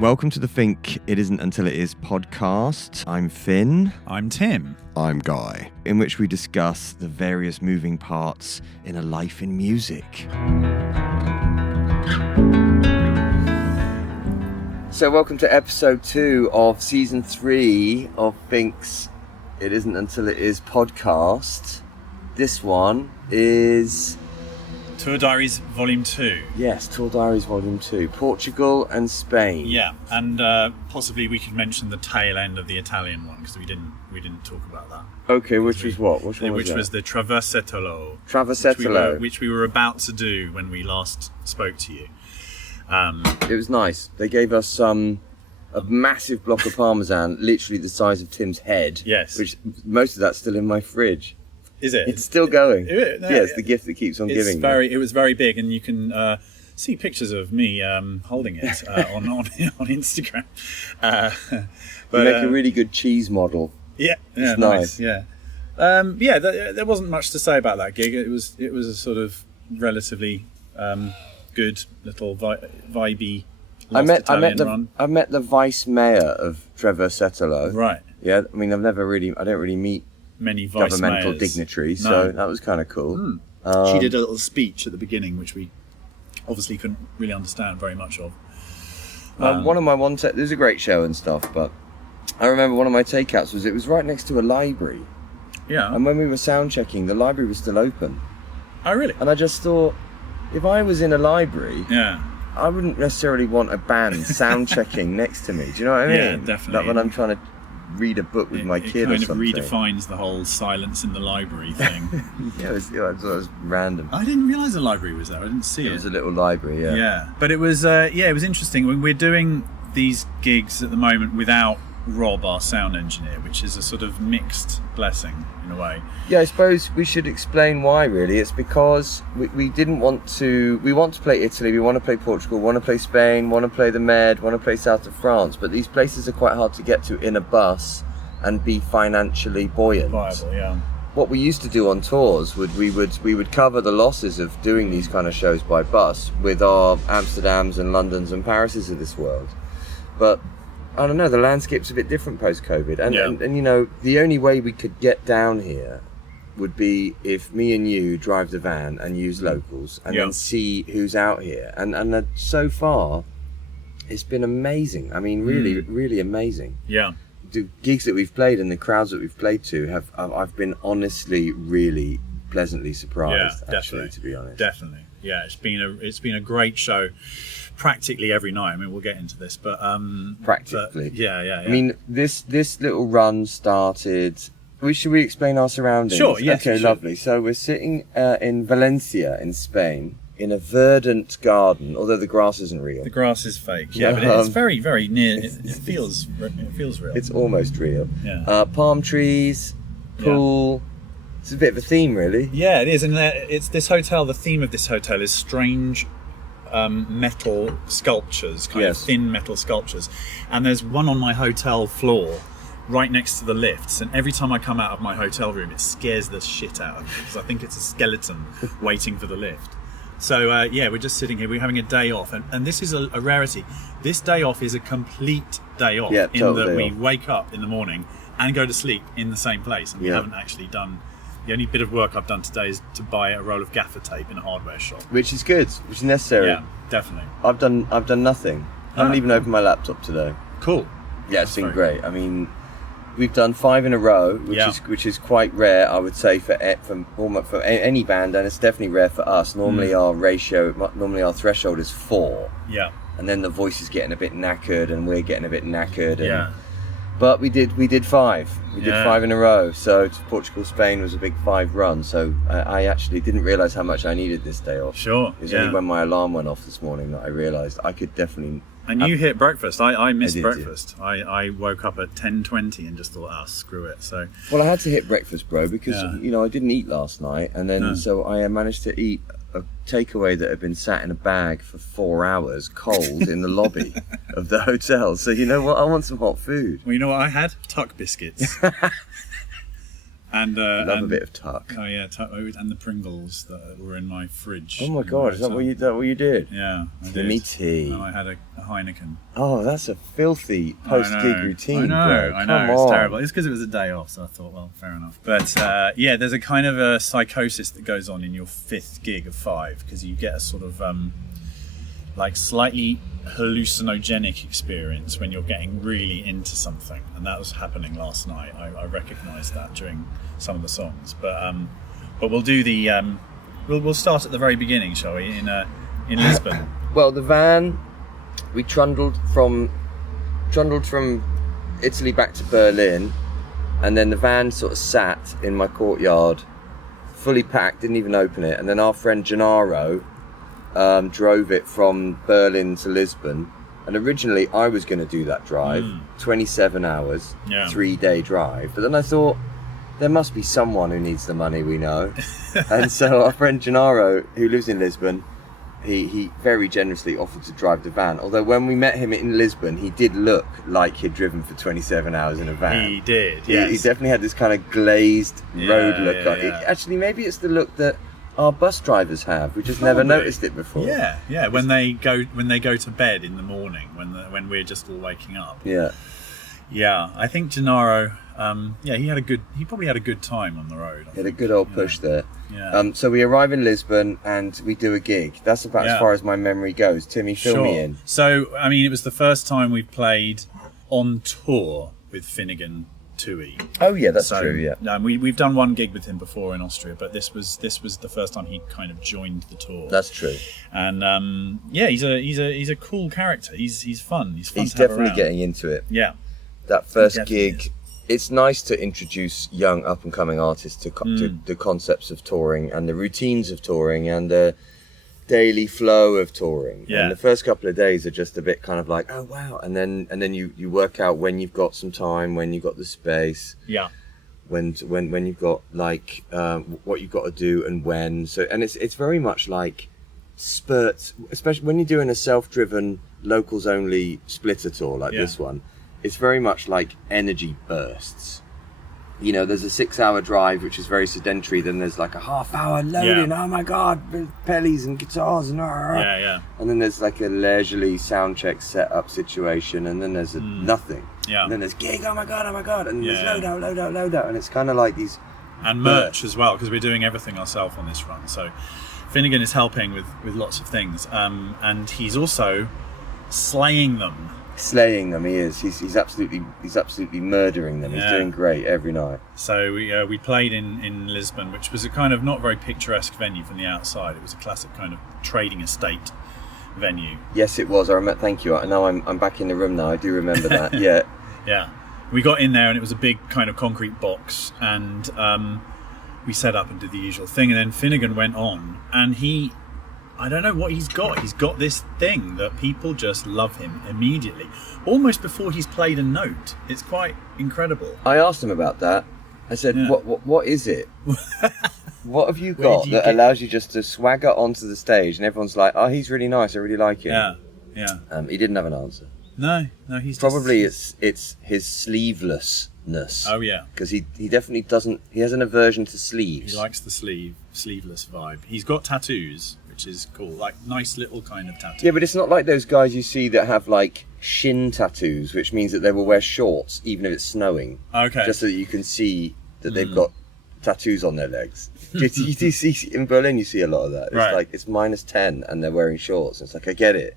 Welcome to the Fink, It Isn't Until It Is podcast. I'm Finn. I'm Tim. I'm Guy. In which we discuss the various moving parts in a life in music. So welcome to episode 2 of season 3 of Fink's It Isn't Until It Is podcast. This one is... Tour Diaries Volume 2. Yes, Tour Diaries Volume 2. Portugal and Spain. Yeah, and possibly we could mention the tail end of the Italian one, because we didn't talk about that. Okay, which was what? Which one was that? Which was the Traversetolo. Traversetolo. Which we were about to do when we last spoke to you. It was nice. They gave us a massive block of Parmesan, literally the size of Tim's head. Yes. Which most of that's still in my fridge. Is it? It's still going. No, yeah, it's the gift that keeps on giving. It was very big, and you can see pictures of me holding it on Instagram. But you make a really good cheese model. Yeah, it's nice. Yeah, there wasn't much to say about that gig. It was a sort of relatively good little vibey. I met the vice mayor of Traversetolo. Right. Yeah, I mean I don't really meet many vice governmental mayors. Dignitaries, No. so that was kind of cool. She did a little speech at the beginning, which we obviously couldn't really understand very much of. One of my it was a great show and stuff, but I remember one of my takeouts was right next to a library. Yeah. And when we were sound checking, the library was still open. Oh, really? And I just thought, if I was in a library, Yeah. I wouldn't necessarily want a band sound checking next to me. Do you know what I mean? Yeah, definitely. Like when I'm trying to read a book with my kid or something. It kind of redefines the whole silence in the library thing. Yeah, I thought it was random. I didn't realise the library was there. I didn't see it. It was a little library, yeah. Yeah, but it was it was interesting. When we're doing these gigs at the moment without Rob, our sound engineer, which is a sort of mixed blessing in a way. Yeah, I suppose we should explain why, really. It's because we want to play Italy, we want to play Portugal, want to play Spain, want to play the Med, want to play south of France, but these places are quite hard to get to in a bus and be financially buoyant. Viable, yeah. What we used to do on tours, we would cover the losses of doing these kind of shows by bus with our Amsterdams and Londons and Parises of this world. But I don't know, the landscape's a bit different post-COVID. And you know, the only way we could get down here would be if me and you drive the van and use locals and then see who's out here. And so far, it's been amazing. I mean, really, really amazing. Yeah. The gigs that we've played and the crowds that we've played to I've been honestly really pleasantly surprised. Yeah, actually, to be honest. Definitely. Yeah, it's been a great show. Practically every night. I mean, we'll get into this, but practically. But yeah. I mean, this little run started. Should we explain our surroundings? Sure. Yes. Okay. Lovely. So we're sitting in Valencia, in Spain, in a verdant garden. Although the grass isn't real. The grass is fake. Yeah, but it's very, very near. It feels real. It's almost real. Yeah. Palm trees, pool. Yeah. It's a bit of a theme, really. Yeah, it is, and it's this hotel. The theme of this hotel is strange. Metal sculptures, kind of thin metal sculptures, and there's one on my hotel floor right next to the lifts, and every time I come out of my hotel room it scares the shit out of me because I think it's a skeleton waiting for the lift. So we're just sitting here, we're having a day off, and this is a rarity. This day off is a complete day off, in that we wake up in the morning and go to sleep in the same place, and we haven't actually done. The only bit of work I've done today is to buy a roll of gaffa tape in a hardware shop. Which is good, which is necessary. Yeah, definitely. I've done nothing. I haven't even opened my laptop today. Cool. Yeah, it's been great. I mean, we've done 5 in a row, which is quite rare, I would say, for any band, and it's definitely rare for us. Normally our threshold is 4. Yeah. And then the voice is getting a bit knackered, and we're getting a bit knackered. Yeah. But we did 5. We did 5 in a row. So Portugal, Spain was a big 5 run. So I actually didn't realise how much I needed this day off. Sure. It was only when my alarm went off this morning that I realised I could definitely. And you hit breakfast. I missed breakfast. Yeah. I woke up at 10:20 and just thought, screw it. So. Well, I had to hit breakfast, bro, because I didn't eat last night, and then so I managed to eat a takeaway that had been sat in a bag for 4 hours, cold, in the lobby of the hotel. So you know what? I want some hot food. Well, you know what I had? Tuck biscuits. And Love a bit of tuck. Oh yeah, and the Pringles that were in my fridge. Oh my God, is that what you did? Yeah, I did. Timmy T. And I had a Heineken. Oh, that's a filthy post-gig routine, I bro. know, it's terrible. It's because it was a day off, so I thought, well, fair enough. But yeah, there's a kind of a psychosis that goes on in your 5th gig of 5, because you get a sort of like slightly hallucinogenic experience when you're getting really into something, and that was happening last night. I recognised that during some of the songs, but we'll do the we'll start at the very beginning, shall we? In Lisbon. Well, the van, we trundled from Italy back to Berlin, and then the van sort of sat in my courtyard, fully packed, didn't even open it, and then our friend Gennaro drove it from Berlin to Lisbon, and originally I was going to do that drive, 27 hours, 3-day drive, but then I thought there must be someone who needs the money we know, and so our friend Gennaro, who lives in Lisbon, he very generously offered to drive the van, although when we met him in Lisbon he did look like he'd driven for 27 hours in a van. He did, yes. He definitely had this kind of glazed road look. Actually, maybe it's the look that our bus drivers have. We just never noticed it before. Yeah. When they go to bed in the morning, when we're just all waking up. Yeah. I think Gennaro, he probably had a good time on the road. He had a good old push there. Yeah. So we arrive in Lisbon and we do a gig. That's about as far as my memory goes. Timmy, fill me in. So, I mean, it was the first time we played on tour with Finnegan. Oh yeah, that's true. Yeah, we've done one gig with him before in Austria, but this was the first time he kind of joined the tour. That's true. And he's a cool character. He's fun. He's fun. He's to have definitely around. getting into it. Yeah, that first gig. It's nice to introduce young up and coming artists to the concepts of touring and the routines of touring and the daily flow of touring. Yeah. And the first couple of days are just a bit kind of like, oh wow, and then you work out when you've got some time, when you've got the space. Yeah. When you've got like what you've got to do and when. So and it's very much like spurts, especially when you're doing a self-driven locals only splitter tour like this one. It's very much like energy bursts. You know, there's a 6-hour drive, which is very sedentary. Then there's like a half-hour loading. Oh my God, with pellies and guitars and yeah. And then there's like a leisurely sound check setup situation, and then there's nothing. Yeah. And then there's gig. Oh my God. And there's load out, and it's kind of like these. And merch as well, because we're doing everything ourselves on this run. So Finnegan is helping with lots of things, and he's also slaying them. He is. He's absolutely murdering them. He's doing great every night. So we played in Lisbon, which was a kind of not very picturesque venue from the outside. It was a classic kind of trading estate venue. Yes, it was. I remember. Thank you. Now I'm back in the room now. I do remember that. Yeah. Yeah. We got in there and it was a big kind of concrete box, and we set up and did the usual thing. And then Finnegan went on, and I don't know what he's got. He's got this thing that people just love him immediately, almost before he's played a note. It's quite incredible. I asked him about that. I said, what is it? What have you got that allows you just to swagger onto the stage and everyone's like, oh, he's really nice, I really like him. Yeah. He didn't have an answer. No, he's probably it's his sleevelessness. Oh yeah, because he definitely doesn't. He has an aversion to sleeves. He likes the sleeveless vibe. He's got tattoos, which is cool, like nice little kind of tattoos. Yeah, but it's not like those guys you see that have like shin tattoos, which means that they will wear shorts even if it's snowing. Okay. Just so that you can see that they've got tattoos on their legs. you do see in Berlin, you see a lot of that. It's like it's -10 and they're wearing shorts. It's like, I get it.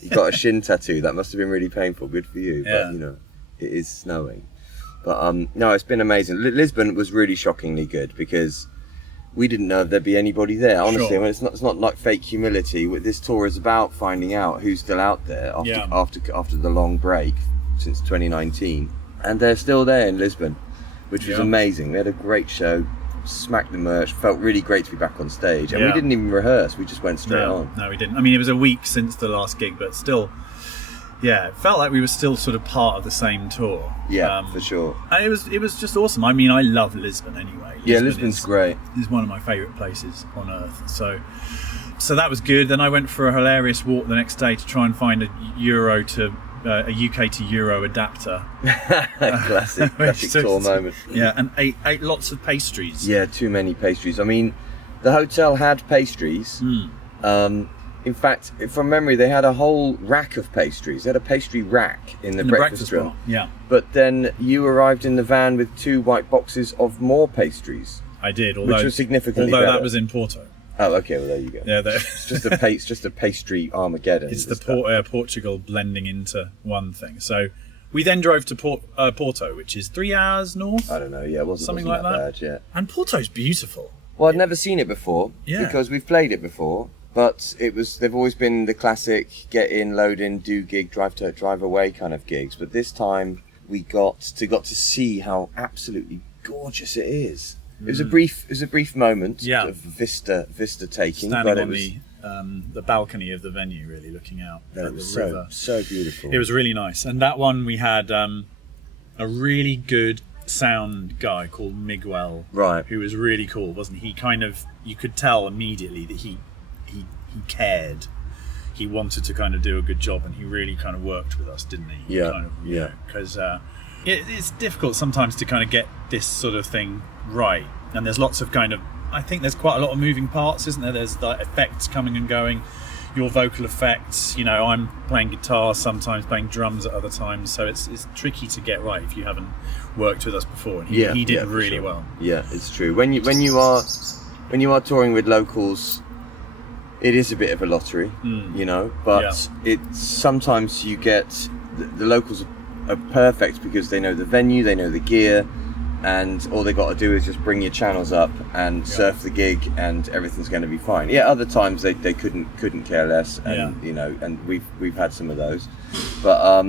You got a shin tattoo. That must have been really painful. Good for you. Yeah. But you know, it is snowing. But no, it's been amazing. Lisbon was really shockingly good because we didn't know if there'd be anybody there. Honestly, I mean, it's not like fake humility. This tour is about finding out who's still out there after the long break since 2019, and they're still there in Lisbon, which was amazing. We had a great show, smacked the merch, felt really great to be back on stage, and we didn't even rehearse. We just went straight on. No, we didn't. I mean, it was a week since the last gig, but still. Yeah, it felt like we were still sort of part of the same tour. Yeah, for sure. And it was just awesome. I mean, I love Lisbon anyway. Lisbon's great. It's one of my favourite places on earth. So that was good. Then I went for a hilarious walk the next day to try and find a Euro to a UK to Euro adapter. classic tour moment. Yeah, and ate lots of pastries. Yeah, too many pastries. I mean, the hotel had pastries. In fact, from memory, they had a whole rack of pastries. They had a pastry rack in the breakfast room. bar. Yeah. But then you arrived in the van with 2 white boxes of more pastries. I did, which was significantly although better. that was in Porto. Oh, okay. Well, there you go. Yeah, it's just a pastry Armageddon. It's the Portugal blending into one thing. So we then drove to Porto, which is 3 hours north. I don't know. Yeah, it wasn't like that bad. Yeah. And Porto's beautiful. Well, I'd never seen it before. Yeah. Because we've played it before. But they've always been the classic get in, load in, do gig, drive away kind of gigs. But this time we got to see how absolutely gorgeous it is. It was a brief moment of vista taking. Standing but on the balcony of the venue, really looking out at the river. So beautiful. It was really nice. And that one we had a really good sound guy called Miguel, right? Who was really cool, wasn't he? You could tell immediately that he cared. He wanted to kind of do a good job, and he really kind of worked with us, didn't he? Yeah. Because it's difficult sometimes to kind of get this sort of thing right, and there's lots of I think there's quite a lot of moving parts, isn't there? There's the effects coming and going, your vocal effects. I'm playing guitar sometimes, playing drums at other times, so it's tricky to get right if you haven't worked with us before. And he did really well. Yeah, it's true. When you are touring with locals, it is a bit of a lottery, but it's sometimes you get the locals are perfect because they know the venue, they know the gear, and all they got to do is just bring your channels up and surf the gig, and everything's going to be fine. Yeah, other times they couldn't care less, and and we've had some of those, but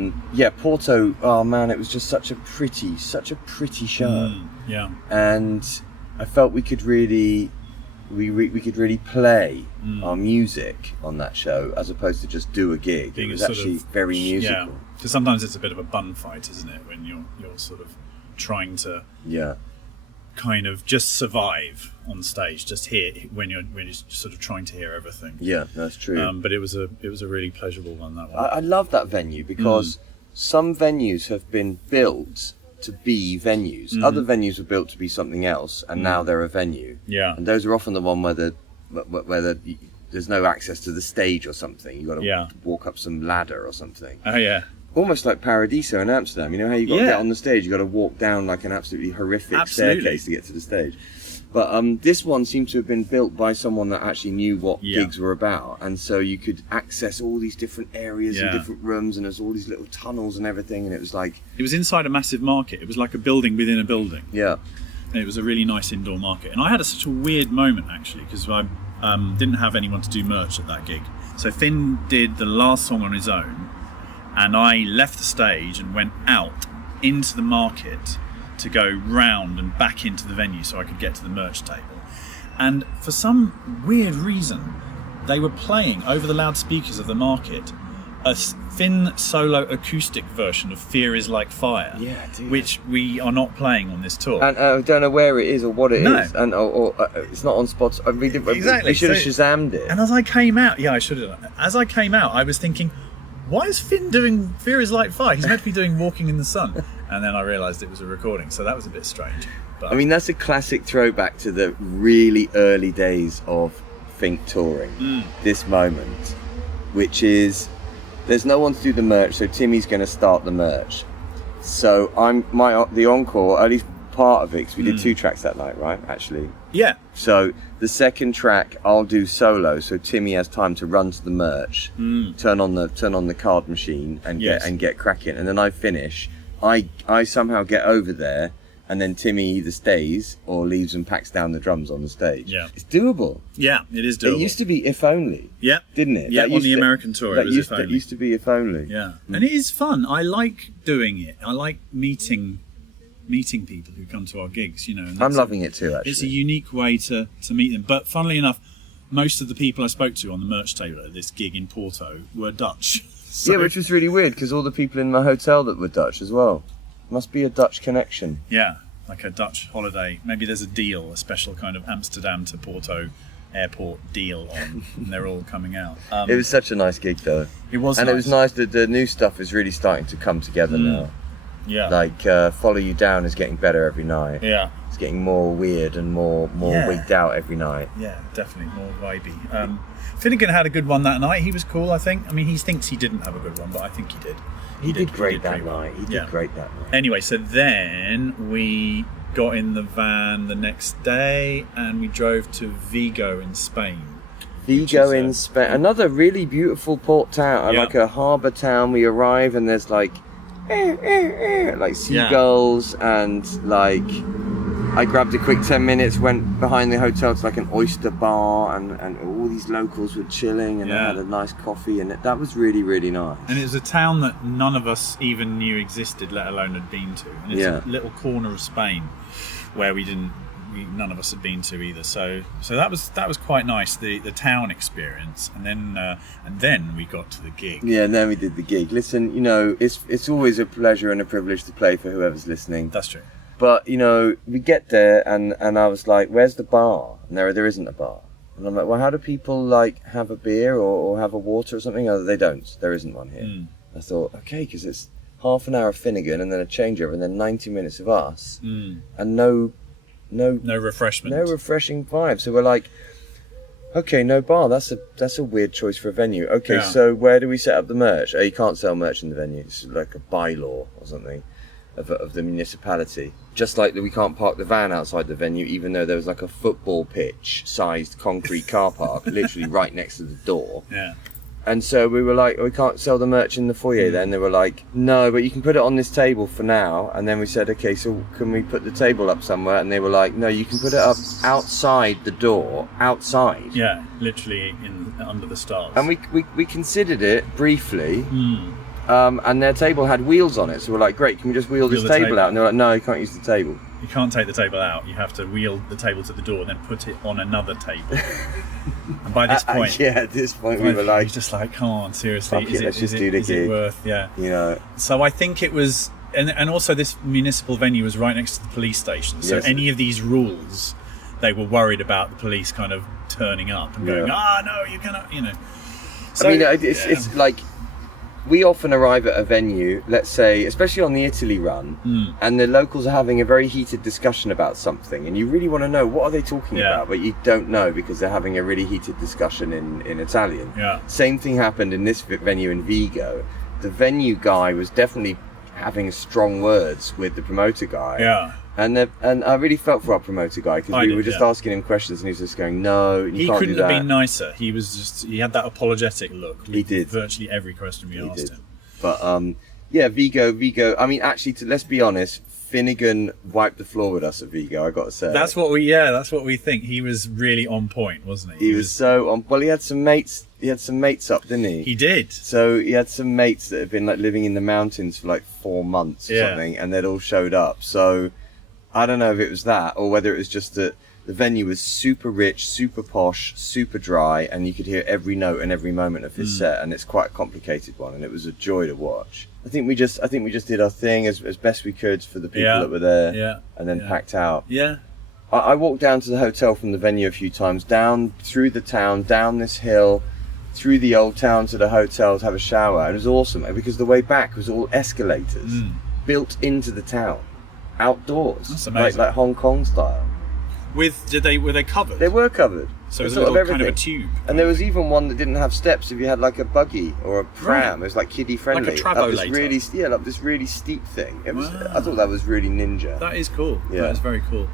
Porto. Oh man, it was just such a pretty show. And I felt we could really. We could really play our music on that show as opposed to just do a gig. It was actually very musical. Yeah, because sometimes it's a bit of a bun fight, isn't it? When you're sort of trying to kind of just survive on stage, just hear when you're sort of trying to hear everything. Yeah, that's true. But it was a really pleasurable one. That one. I love that venue because some venues have been built to be venues. Other venues were built to be something else, and now they're a venue. Yeah. And those are often the one where there's no access to the stage or something. You got to walk up some ladder or something. Oh yeah. Almost like Paradiso in Amsterdam. You know how you got to get on the stage? You got to walk down like an absolutely horrific staircase to get to the stage. But this one seemed to have been built by someone that actually knew what gigs were about, and so you could access all these different areas and different rooms, and there's all these little tunnels and everything, and it was inside a massive market. It was like a building within a building. Yeah. And it was a really nice indoor market. And I had such a weird moment actually, because I didn't have anyone to do merch at that gig. So Finn did the last song on his own, and I left the stage and went out into the market to go round and back into the venue so I could get to the merch table. And for some weird reason, they were playing over the loudspeakers of the market a Finn solo acoustic version of Fear Is Like Fire, which we are not playing on this tour. And I don't know where it is or what it is, and or it's not on Spotify. We should have Shazammed it. And as I came out, I should have. As I came out, I was thinking, why is Finn doing Fear Is Like Fire? He's meant to be doing Walking in the Sun. And then I realised it was a recording, so that was a bit strange. But that's a classic throwback to the really early days of Fink touring. This moment, which is, there's no one to do the merch, so Timmy's going to start the merch. So the encore, at least part of it, because we did 2 tracks that night, right? Actually. Yeah. So the second track I'll do solo, so Timmy has time to run to the merch, turn on the card machine and get cracking, and then I finish. I somehow get over there, and then Timmy either stays or leaves and packs down the drums on the stage. Yeah. It's doable. Yeah, it is doable. It used to be If Only. Yeah. Didn't it? Yeah, on the American tour it was If Only. That used to be If Only. Yeah. And it is fun. I like doing it. I like meeting people who come to our gigs, And I'm loving it too, actually. It's a unique way to meet them. But funnily enough, most of the people I spoke to on the merch table at this gig in Porto were Dutch. So, which was really weird, because all the people in my hotel that were Dutch as well. Must be a Dutch connection. Yeah, like a Dutch holiday. Maybe there's a deal, a special kind of Amsterdam to Porto airport deal on, and they're all coming out. It was such a nice gig, though. It was, and nice. It was nice that the new stuff is really starting to come together now. Yeah, like Follow You Down is getting better every night. Yeah, it's getting more weird and more wigged out every night. Yeah, definitely more vibey. Finnegan had a good one that night. He was cool, I think. I mean, he thinks he didn't have a good one, but I think he did. He did great that night. He did great that night. Anyway, so then we got in the van the next day and we drove to Vigo in Spain. Vigo in Spain, another really beautiful port town, like a harbour town. We arrive and there's like seagulls and like I grabbed a quick 10 minutes, went behind the hotel to like an oyster bar and all these locals were chilling and I had a nice coffee and that was really, really nice. And it was a town that none of us even knew existed, let alone had been to. And it's a little corner of Spain where none of us had been to either. So that was quite nice, the town experience. And then we got to the gig. Yeah, and then we did the gig. Listen, it's always a pleasure and a privilege to play for whoever's listening. That's true. But, we get there and I was like, where's the bar? And there isn't a bar. And I'm like, well, how do people, like, have a beer or have a water or something? Oh, they don't. There isn't one here. I thought, okay, because it's half an hour of Finnegan and then a changeover and then 90 minutes of us and no refreshment. No refreshing vibe. So we're like, okay, no bar. That's a weird choice for a venue. Okay, so where do we set up the merch? Oh, you can't sell merch in the venue. It's like a bylaw or something of the municipality. Just like that we can't park the van outside the venue, even though there was like a football pitch sized concrete car park literally right next to the door. Yeah. And so we were like, we can't sell the merch in the foyer then. They were like, no, but you can put it on this table for now. And then we said, okay, so can we put the table up somewhere? And they were like, no, you can put it up outside the door, outside. Yeah, literally under the stars. And we considered it briefly. And their table had wheels on it. So we're like, great, can we just wheel this table out? And they're like, no, you can't use the table. You can't take the table out. You have to wheel the table to the door and then put it on another table. And by this point, we were like, just like, come on, seriously, is it worth? Yeah. So I think it was, and also this municipal venue was right next to the police station. So any of these rules, they were worried about the police kind of turning up and going, no, you cannot, So, I mean, it's like, we often arrive at a venue, let's say, especially on the Italy run, and the locals are having a very heated discussion about something, and you really want to know what are they talking about, but you don't know because they're having a really heated discussion in Italian. Yeah. Same thing happened in this venue in Vigo. The venue guy was definitely having strong words with the promoter guy. Yeah. And I really felt for our promoter guy because we were just asking him questions and he was just going, no, you can't do that. He couldn't have been nicer. He had that apologetic look. He did. Virtually every question we asked him. But Vigo. I mean, actually, let's be honest, Finnegan wiped the floor with us at Vigo, I got to say. That's what we think. He was really on point, wasn't he? He was so on. Well, he had some mates up, didn't he? He did. So he had some mates that had been like living in the mountains for like 4 months or something, and they'd all showed up. So I don't know if it was that or whether it was just that the venue was super rich, super posh, super dry, and you could hear every note and every moment of his set, and it's quite a complicated one, and it was a joy to watch. I think we just did our thing as best we could for the people that were there, and then packed out. Yeah. I walked down to the hotel from the venue a few times, down through the town, down this hill, through the old town to the hotel to have a shower, and it was awesome because the way back was all escalators built into the town, outdoors. That's amazing. Like Hong Kong style. Were they covered? They were covered. So it was a little kind of a tube. And there was even one that didn't have steps if you had like a buggy or a pram. It was like kiddie friendly. Like a travolator. Like this really steep thing. It was. Wow. I thought that was really ninja. That is cool. Yeah. That is very cool.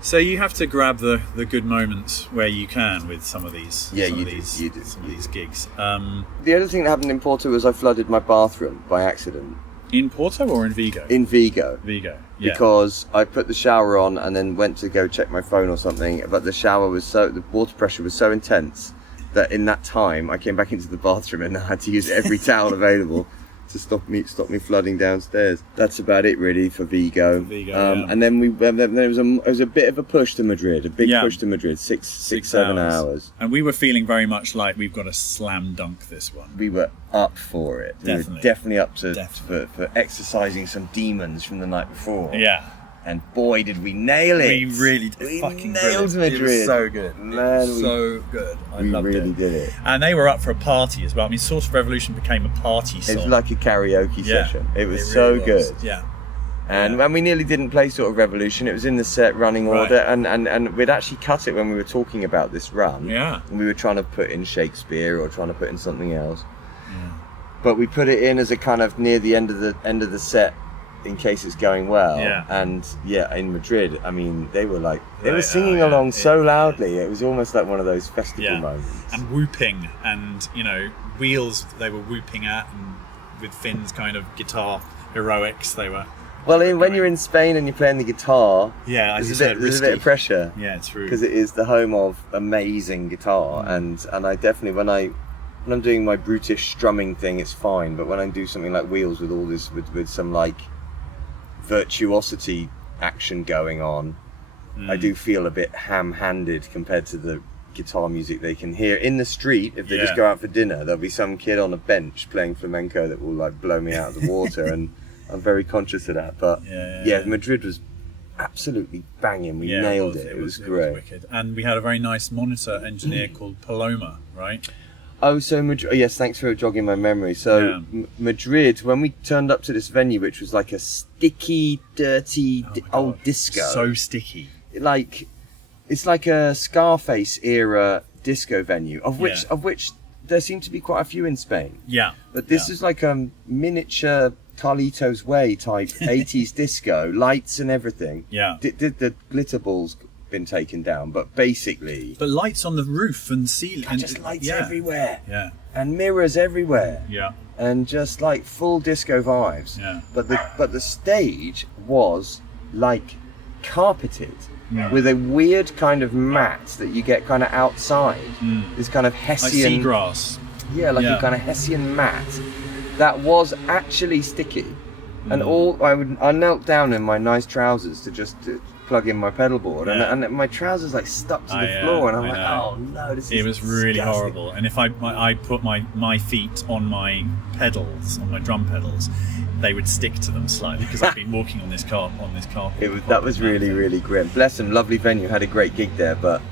So you have to grab the good moments where you can with some of these. Yeah, some you of do. these, You do. Some of these gigs. The other thing that happened in Porto was I flooded my bathroom by accident. In Porto or in Vigo? In Vigo. Vigo, yeah. Because I put the shower on and then went to go check my phone or something, but the water pressure was so intense that in that time I came back into the bathroom and I had to use every towel available to stop me flooding downstairs. That's about it really for Vigo. And then it was a bit of a push to Madrid, push to Madrid, 7 hours. And we were feeling very much like we've got to slam dunk this one. We were up for it. Definitely. We were definitely up for exercising some demons from the night before. Yeah. And boy, did we nail it! We really fucking nailed Madrid. It was so good. Man, so good. I loved really did it. And they were up for a party as well. I mean, Source of Revolution became a party song. It was like a karaoke session. It was really so good. Yeah. And we nearly didn't play Sort of Revolution. It was in the set running order, and we'd actually cut it when we were talking about this run. Yeah. And we were trying to put in Shakespeare or trying to put in something else. Yeah. But we put it in as a kind of near the end of the set, in case it's going well. Yeah. And in Madrid, I mean, they were singing along so loudly. It was almost like one of those festival moments. And whooping, and wheels they were whooping at, and with Finn's kind of guitar heroics, they were. Well, when you're in Spain and you're playing the guitar, there's a bit of pressure. Yeah, it's true. Because it is the home of amazing guitar, and I definitely when I'm doing my brutish strumming thing, it's fine. But when I do something like Wheels with all this, with some like virtuosity action going on, I do feel a bit ham-handed compared to the guitar music they can hear in the street. If they just go out for dinner, there'll be some kid on a bench playing flamenco that will like blow me out of the water, and I'm very conscious of that. But Madrid was absolutely banging. We nailed it. It was great. It was wicked. And we had a very nice monitor engineer called Paloma, right? Oh, so Madrid. Yes, thanks for jogging my memory. So Madrid, when we turned up to this venue, which was like a sticky, dirty old disco. So sticky. It's like a Scarface era disco venue, of which there seem to be quite a few in Spain. Yeah. But this is like a miniature Carlitos Way type 80s disco, lights and everything. Yeah. The glitter balls been taken down, but basically. But lights on the roof and ceiling. And just lights everywhere. Yeah. And mirrors everywhere. Yeah. And just like full disco vibes. Yeah. But the stage was like carpeted. With a weird kind of mat that you get kind of outside. This kind of Hessian... Like seagrass. Yeah, a kind of Hessian mat that was actually sticky. And I knelt down in my nice trousers to plug in my pedal board, and my trousers like stuck to the floor, and I'm like, oh no, this is It was really horrible. And if I put my feet on my pedals, on my drum pedals, they would stick to them slightly, because I've been walking on this carpet. That was really, really grim. Bless them, lovely venue, had a great gig there, but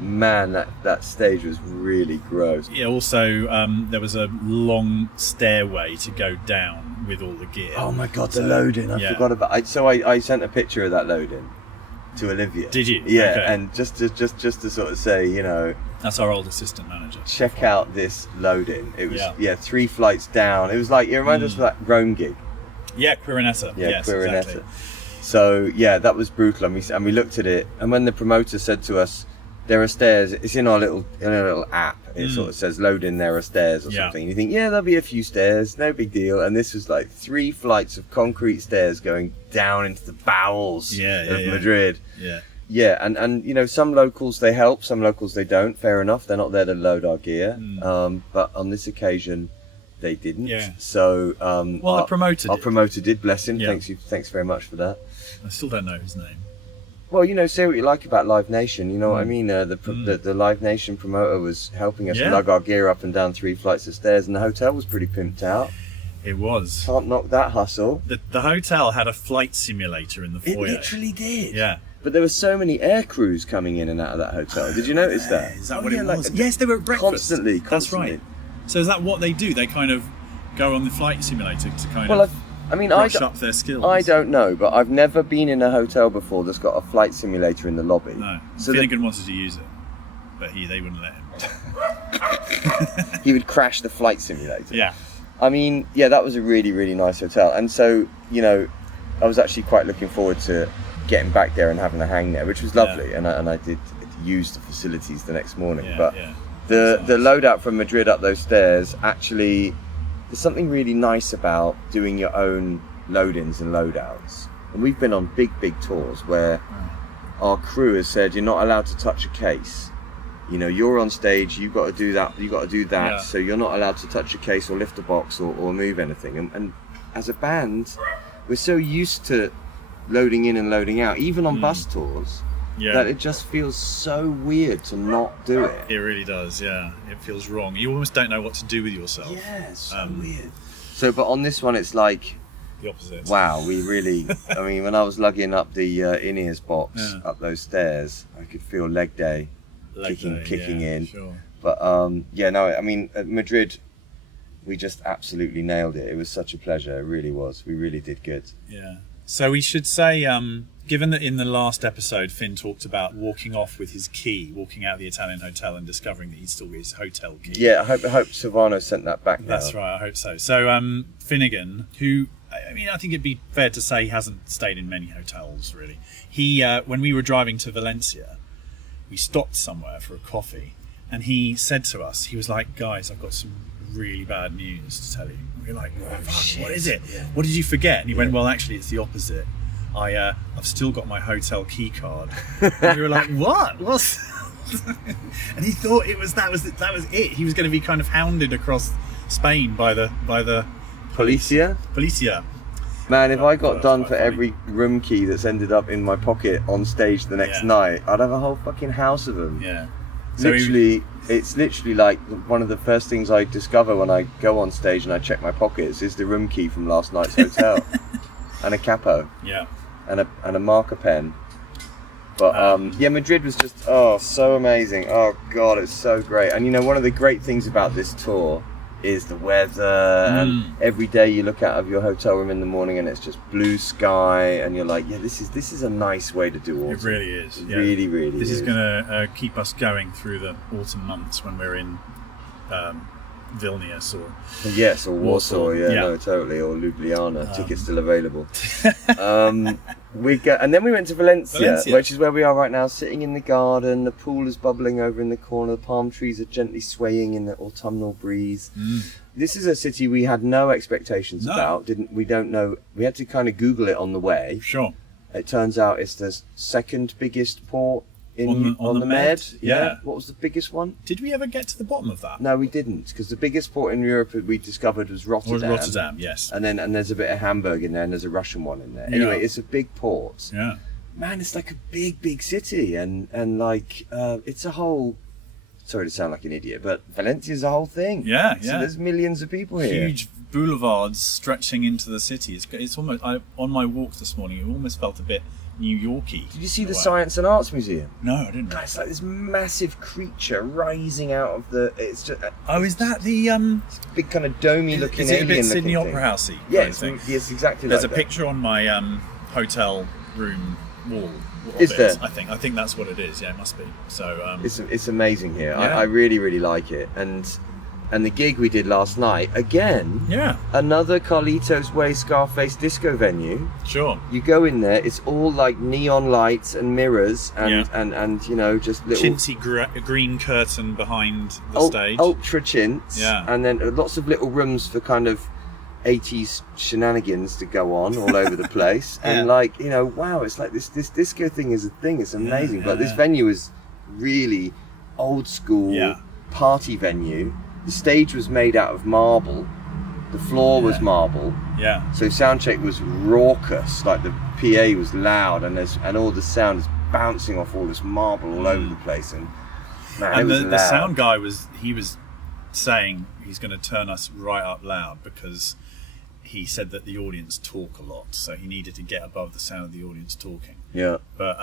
man, that stage was really gross. Yeah. Also, there was a long stairway to go down with all the gear. Oh my god, the loading! I forgot about. I sent a picture of that loading to Olivia. Did you? Yeah, okay. and just to sort of say, that's our old assistant manager. Check out this loading. It was 3 flights down. It was like, it reminded us of that Rome gig. Yeah, Quirinetta. Yeah, yes, Quirinetta. Exactly. So that was brutal, and we looked at it, and when the promoter said to us, there are stairs, it's in our little app, it sort of says load in, there are stairs or something, and you think, there'll be a few stairs, no big deal, and this was like 3 flights of concrete stairs going down into the bowels of Madrid. Yeah, and some locals they help, some locals they don't, fair enough, they're not there to load our gear, but on this occasion they didn't. So our promoter did, bless him. Thanks very much for that. I still don't know his name. Well, say what you like about Live Nation, you know what I mean? The Live Nation promoter was helping us lug our gear up and down 3 flights of stairs, and the hotel was pretty pimped out. It was. Can't knock that hustle. The hotel had a flight simulator in the foyer. It literally did. Yeah. But there were so many air crews coming in and out of that hotel. Did you notice that? Is that what it was? Yes, they were at breakfast. Constantly. That's right. So is that what they do? They kind of go on the flight simulator to kind of brush up their skills? I don't know, but I've never been in a hotel before that's got a flight simulator in the lobby. No. So Finnegan wanted to use it, but they wouldn't let him. He would crash the flight simulator. Yeah. I mean, that was a really, really nice hotel. And so, I was actually quite looking forward to getting back there and having a hang there, which was lovely. And I did use the facilities the next morning. But the loadout from Madrid up those stairs, actually, there's something really nice about doing your own load-ins and loadouts. And we've been on big tours where our crew has said, you're not allowed to touch a case. You're on stage, you've got to do that, so you're not allowed to touch a case or lift a box or move anything. And as a band, we're so used to loading in and loading out, even on bus tours, that it just feels so weird to not do it. It really does, yeah. It feels wrong. You almost don't know what to do with yourself. Yeah, it's so weird. So, but on this one, it's like, the opposite. Wow, we really... I mean, when I was lugging up the in-ears box up those stairs, I could feel leg day kicking in. Sure. But, I mean, at Madrid, we just absolutely nailed it. It was such a pleasure. It really was. We really did good. Yeah. So we should say, given that in the last episode, Finn talked about walking off with his key, walking out of the Italian hotel and discovering that he'd still got his hotel key. Yeah, I hope Silvano sent that back now. That's right, I hope so. So Finnegan, who, I mean, I think it'd be fair to say he hasn't stayed in many hotels, really. He, when we were driving to Valencia, we stopped somewhere for a coffee, and he said to us, he was like, guys, I've got some really bad news to tell you. We were like, what is it? Yeah. What did you forget? And he went, well, actually, it's the opposite. I've still got my hotel key card. And we were like, what? What's... And he thought that was it. He was going to be kind of hounded across Spain by the Policia. Man, if I got done for every room key that's ended up in my pocket on stage the next night, I'd have a whole fucking house of them. Yeah. So it's literally like one of the first things I discover when I go on stage and I check my pockets is the room key from last night's hotel, and a capo, and a marker pen. But Madrid was just so amazing. Oh god, it's so great. And you know, one of the great things about this tour is the weather, and every day you look out of your hotel room in the morning and it's just blue sky, and you're like, this is a nice way to do autumn. It really is. It really This is going to keep us going through the autumn months when we're in Vilnius or Warsaw. No, totally, or Ljubljana. Tickets still available. And then we went to Valencia, which is where we are right now, sitting in the garden. The pool is bubbling over in the corner. The palm trees are gently swaying in the autumnal breeze. This is a city we had no expectations about. We don't know. We had to kind of Google it on the way. Sure. It turns out it's the second biggest port on the Med. Yeah. What was the biggest one? Did we ever get to the bottom of that? No, we didn't, because the biggest port in Europe we discovered was Rotterdam. Rotterdam, yes. And there's a bit of Hamburg in there, and there's a Russian one in there. Anyway, it's a big port. Yeah. Man, it's like a big city, and like it's a whole. Sorry to sound like an idiot, but Valencia's a whole thing. Yeah. So there's millions of people here. Huge boulevards stretching into the city. It's almost. On my walk this morning, it almost felt a bit New Yorky. Did you see the Science and Arts Museum? No, I didn't. It's like this massive creature rising out of the. It's just. Is that the big kind of domey looking? Is it a bit Sydney Sydney Opera Housey? Yeah, it's exactly. There's like a picture on my hotel room wall. Is there? I think that's what it is. Yeah, it must be. So it's amazing here. I really like it, and the gig we did last night again. Yeah. Another Carlitos Way Scarface disco venue. Sure. You go in there, it's all like neon lights and mirrors and you know, just little chintzy green curtain behind the stage. Ultra chintz. Yeah. And then lots of little rooms for kind of 80s shenanigans to go on all over the place. And like, you know, wow, it's like this disco thing is a thing. It's amazing. But this venue is really old school party venue. The stage was made out of marble. The floor was marble. Yeah. So soundcheck was raucous. Like the PA was loud, and all the sound is bouncing off all this marble all over the place. And man, it was loud. The sound guy was saying he's going to turn us right up loud because he said that the audience talk a lot, so he needed to get above the sound of the audience talking. Yeah. But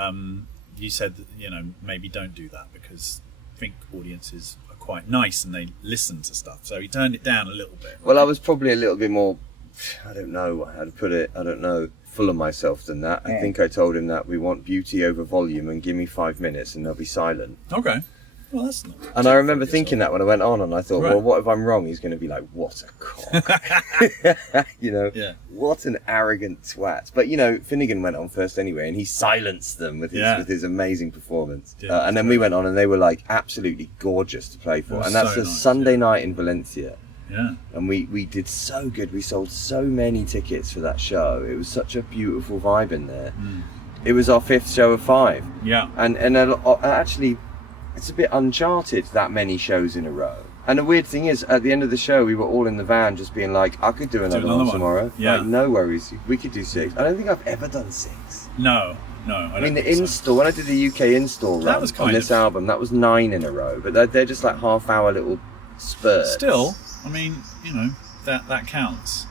you said that, you know, maybe don't do that because Fink audiences are quite nice and they listen to stuff. So he turned it down a little bit. Well, I was probably a little bit more, I don't know how to put it, full of myself than that. I think I told him that we want beauty over volume and give me 5 minutes and they'll be silent. Okay. Well, that's not. And I remember thinking that when I went on, and I thought, well, what if I'm wrong? He's going to be like, what a cock. You know, what an arrogant twat. But, you know, Finnegan went on first anyway, and he silenced them with his amazing performance. Yeah, and then we went on, and they were like absolutely gorgeous to play for. And that's a Sunday night in Valencia. Yeah. And we did so good. We sold so many tickets for that show. It was such a beautiful vibe in there. It was our 5th show of 5. Yeah. And actually, it's a bit uncharted, that many shows in a row. And the weird thing is, at the end of the show, we were all in the van just being like, I could do another one tomorrow. Yeah. Like, no worries. We could do 6. I don't think I've ever done 6. No. I mean, the install, when I did the UK install run on this album, that was 9 in a row. But they're just like half-hour little spurts. Still, I mean, you know, that counts.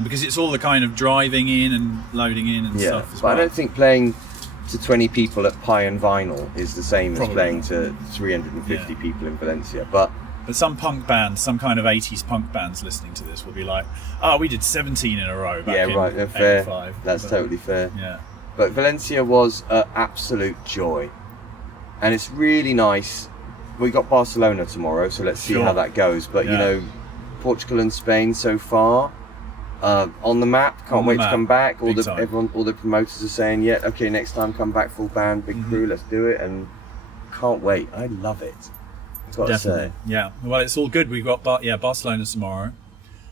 because it's all the kind of driving in and loading in and stuff as but well. I don't think playing to 20 people at Pie and Vinyl is the same as playing to 350 people in Valencia. But some punk bands, some kind of 80s punk bands listening to this will be like, oh, we did 17 in a row back in no, fair. 85. That's totally fair. Yeah. But Valencia was an absolute joy. And it's really nice. We got Barcelona tomorrow, so let's see how that goes. But, you know, Portugal and Spain so far, on the map. Can't wait to come back. All the promoters are saying, yeah, okay, next time come back full band, big crew, let's do it. And can't wait. I love it. I've got to say. Yeah. Well, it's all good. We've got Barcelona tomorrow,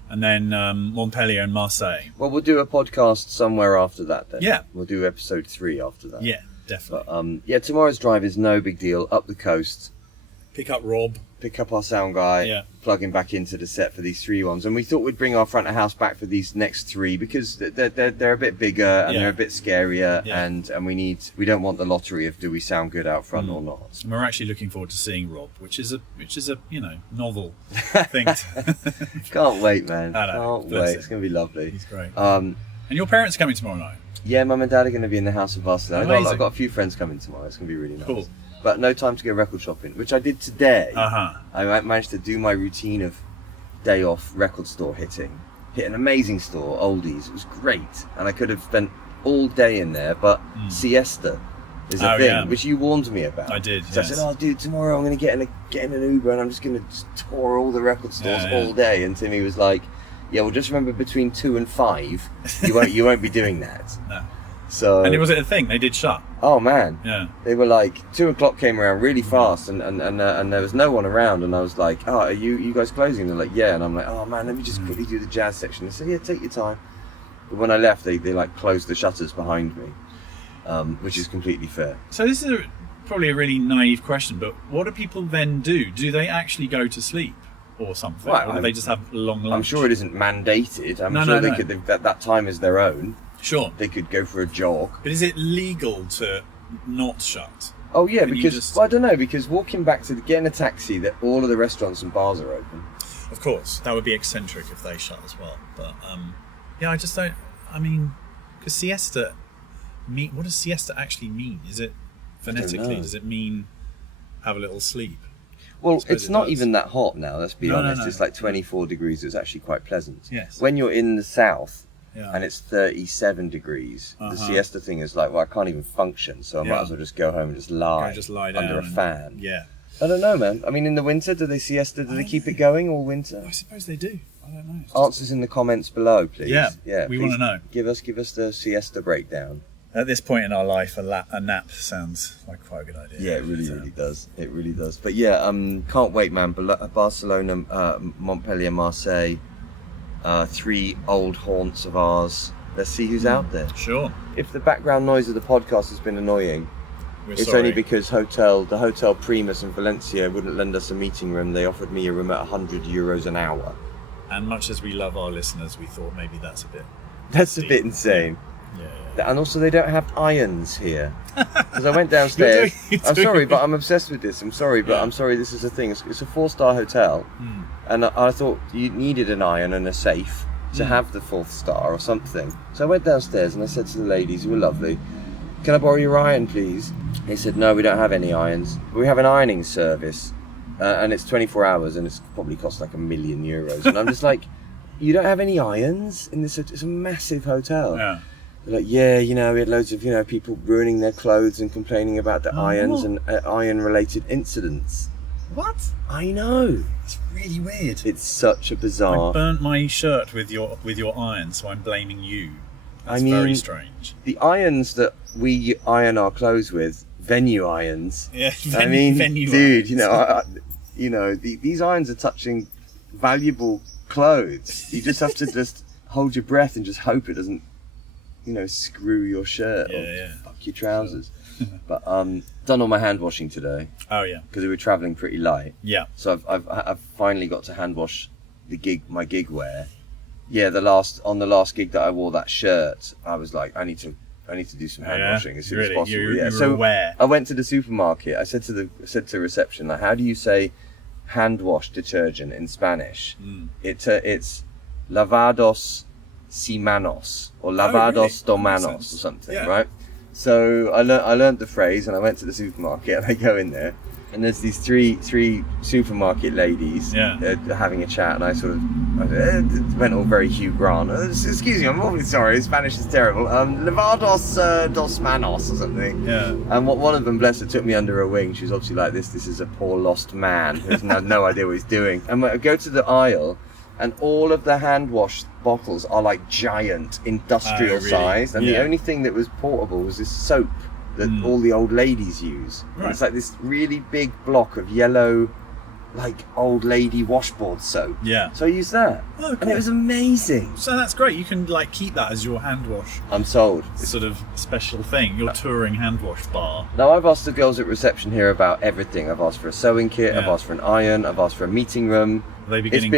and then Montpellier and Marseille. Well, we'll do a podcast somewhere after that then. Yeah. We'll do episode 3 after that. Yeah, definitely. But, tomorrow's drive is no big deal. Up the coast. Pick up Rob. Pick up our sound guy, plug him back into the set for these 3 ones, and we thought we'd bring our front of house back for these next 3 because they're a bit bigger and they're a bit scarier, and we don't want the lottery of do we sound good out front or not. And we're actually looking forward to seeing Rob, which is a novel thing. Can't wait, man. I know. Can't wait. It's gonna be lovely. He's great. And your parents are coming tomorrow night? Yeah, Mum and Dad are going to be in the house of Barcelona. I've got a few friends coming tomorrow. It's going to be really nice. Cool. But no time to go record shopping, which I did today. I managed to do my routine of day off record store hitting. Hit an amazing store, Oldies. It was great. And I could have spent all day in there, but siesta is a thing, which you warned me about. I did, So I said, oh, dude, tomorrow I'm going to get in an Uber and I'm just going to tour all the record stores all day. And Timmy was like, yeah, well, just remember between 2 and 5, you won't be doing that. No. So, and was it a thing? They did shut. Oh man, yeah. They were like 2 o'clock came around really fast, and there was no one around, and I was like, oh, are you guys closing? And they're like, yeah, and I'm like, oh man, let me just quickly do the jazz section. They said, yeah, take your time. But when I left, they like closed the shutters behind me, which is completely fair. So this is probably a really naive question, but what do people then do? Do they actually go to sleep or something, or do they just have a long lunch? I'm sure it isn't mandated. I'm sure they could. That time is their own. Sure. They could go for a jog. But is it legal to not shut? Oh yeah, because I don't know, because walking back to getting a taxi, that all of the restaurants and bars are open. Of course, that would be eccentric if they shut as well. But I just don't. I mean, because siesta, what does siesta actually mean? Is it phonetically? Does it mean have a little sleep? Well, it's not even that hot now. Let's be honest. No. It's like 24 degrees. It's actually quite pleasant. Yes. When you're in the south. Yeah. And it's 37 degrees. The siesta thing is like, well, I can't even function, so I might as well just go home and just lie down under a fan. Yeah. I don't know, man. I mean, in the winter, do they siesta? Do they keep it going all winter? I suppose they do. I don't know. Answers in the comments below, please. Yeah. We want to know. Give us the siesta breakdown. At this point in our life, a nap sounds like quite a good idea. Yeah, it really does. It really does. But yeah, can't wait, man. Barcelona, Montpellier, Marseille. 3 old haunts of ours. Let's see who's out there. Sure. If the background noise of the podcast has been annoying, it's sorry. only because the Hotel Primus in Valencia wouldn't lend us a meeting room. They offered me a room at €100 an hour. And much as we love our listeners, we thought maybe that's a bit... That's a bit insane. Yeah. And also they don't have irons here. Because I went downstairs. I'm sorry, but I'm obsessed with this. I'm sorry, but I'm sorry, this is a thing. It's a 4-star hotel. And I thought you needed an iron and a safe to have the 4th star or something. So I went downstairs and I said to the ladies, who were lovely, can I borrow your iron, please? They said, no, we don't have any irons. We have an ironing service. And it's 24 hours and it's probably cost like €1 million. And I'm just like, you don't have any irons in this? It's a massive hotel. Yeah. They're like, yeah, we had loads of, people ruining their clothes and complaining about the irons and iron-related incidents. What? I know. It's really weird. It's such a bizarre... I burnt my shirt with your iron, so I'm blaming you. That's very strange. The irons that we iron our clothes with, venue irons. Yeah, venue dude, irons. These irons are touching valuable clothes. You just have to just hold your breath and just hope it doesn't, screw your shirt or fuck your trousers. Sure. But done all my hand washing today. Oh yeah. Because we were travelling pretty light. Yeah. So I've finally got to hand wash my gig wear. Yeah, the last gig that I wore that shirt, I was like, I need to do some hand washing as soon as possible. You were aware. I went to the supermarket. I said to reception, like, how do you say hand wash detergent in Spanish? It's lavados si manos or really? lavados do That makes manos sense. or something, Yeah. right? So I learned the phrase, and I went to the supermarket, and I go in there, and there's these three supermarket ladies having a chat, and I sort of went all very Hugh Grant. Excuse me, I'm awfully sorry, Spanish is terrible. Lavados dos manos or something. Yeah. And one of them, bless her, took me under her wing. She was obviously like, this is a poor lost man who has no idea what he's doing. And I go to the aisle, and all of the hand wash bottles are like giant industrial really? sized, and Yeah. the only thing that was portable was this soap that all the old ladies use. And Right. it's like this really big block of yellow, like old lady washboard soap. Yeah. So I used that, Oh, and cool. it was amazing. So that's great. You can like keep that as your hand wash I'm sold. sort of special thing. Your touring hand wash bar. Now, I've asked the girls at reception here about everything. I've asked for a sewing kit, I've Yeah. asked for an iron, I've asked for a meeting room. Are they beginning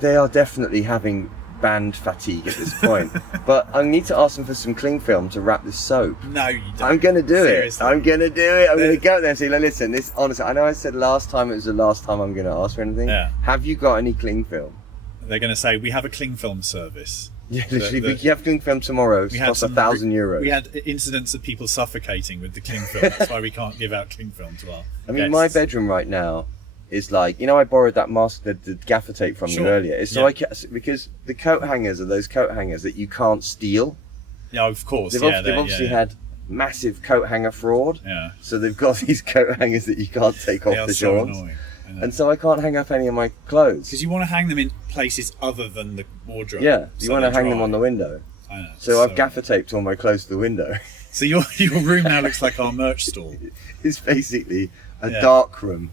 They are definitely having band fatigue at this point. But I need to ask them for some cling film to wrap this soap. No, you don't. I'm going to do Seriously. it. I'm going to do it. I'm going to go there and say, like, listen, this, honestly, I know I said last time it was the last time I'm going to ask for anything. Yeah. Have you got any cling film? They're going to say, we have a cling film service. Yeah, literally, you have cling film tomorrow. It costs €1,000. We had incidents of people suffocating with the cling film. That's why we can't give out cling film to our I mean, guests. my bedroom right now is like, I borrowed that mask, the gaffer tape from you earlier. It's so because the coat hangers are those coat hangers that you can't steal. Yeah, of course. They've yeah, obviously had massive coat hanger fraud. Yeah. So they've got these coat hangers that you can't take off They are the so joints. annoying. I know. And so I can't hang up any of my clothes. Because you want to hang them in places other than the wardrobe. Yeah, you so want to they're hang them dry. on the window. I know. So I've gaffer taped all my clothes to the window. So your room now looks like our merch stall. It's basically a Yeah. dark room,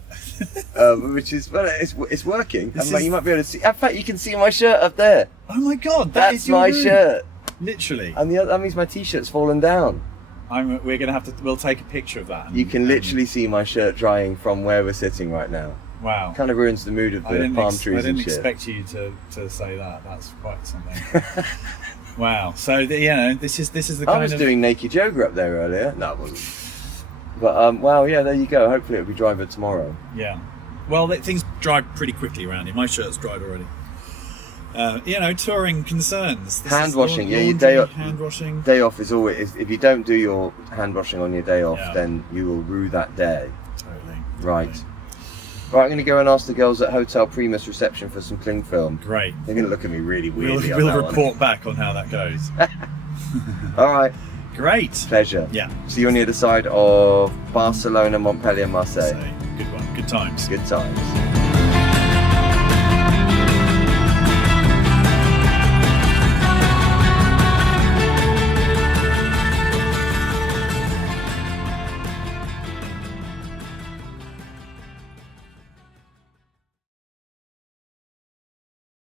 which is it's working. You might be able to see. In fact, you can see my shirt up there. Oh my god, That's your my room. shirt, Literally. and that means my t-shirt's fallen down. We're gonna have to. We'll take a picture of that. You can literally see my shirt drying from where we're sitting right now. Wow. Kind of ruins the mood of the palm trees I and didn't shit. expect you to say that. That's quite something. Wow. So this is the kind I was of. doing naked yoga up there earlier. No, I wasn't. But well, yeah, there you go. Hopefully it'll be dry by tomorrow. Yeah. Well, things dry pretty quickly around here. My shirt's dried already. Touring concerns. Hand washing, yeah, your laundry, day off. hand washing. Day off is always, if you don't do your hand washing on your day off, Yeah. then you will rue that day. Totally. Right. Right, I'm going to go and ask the girls at Hotel Primus reception for some cling film. Great. They're going to look at me really weirdly on We'll that report back on how that goes. one. All right, Great. pleasure. Yeah. See you on the other side of Barcelona, Montpellier, Marseille. So, good one. Good times. Good times.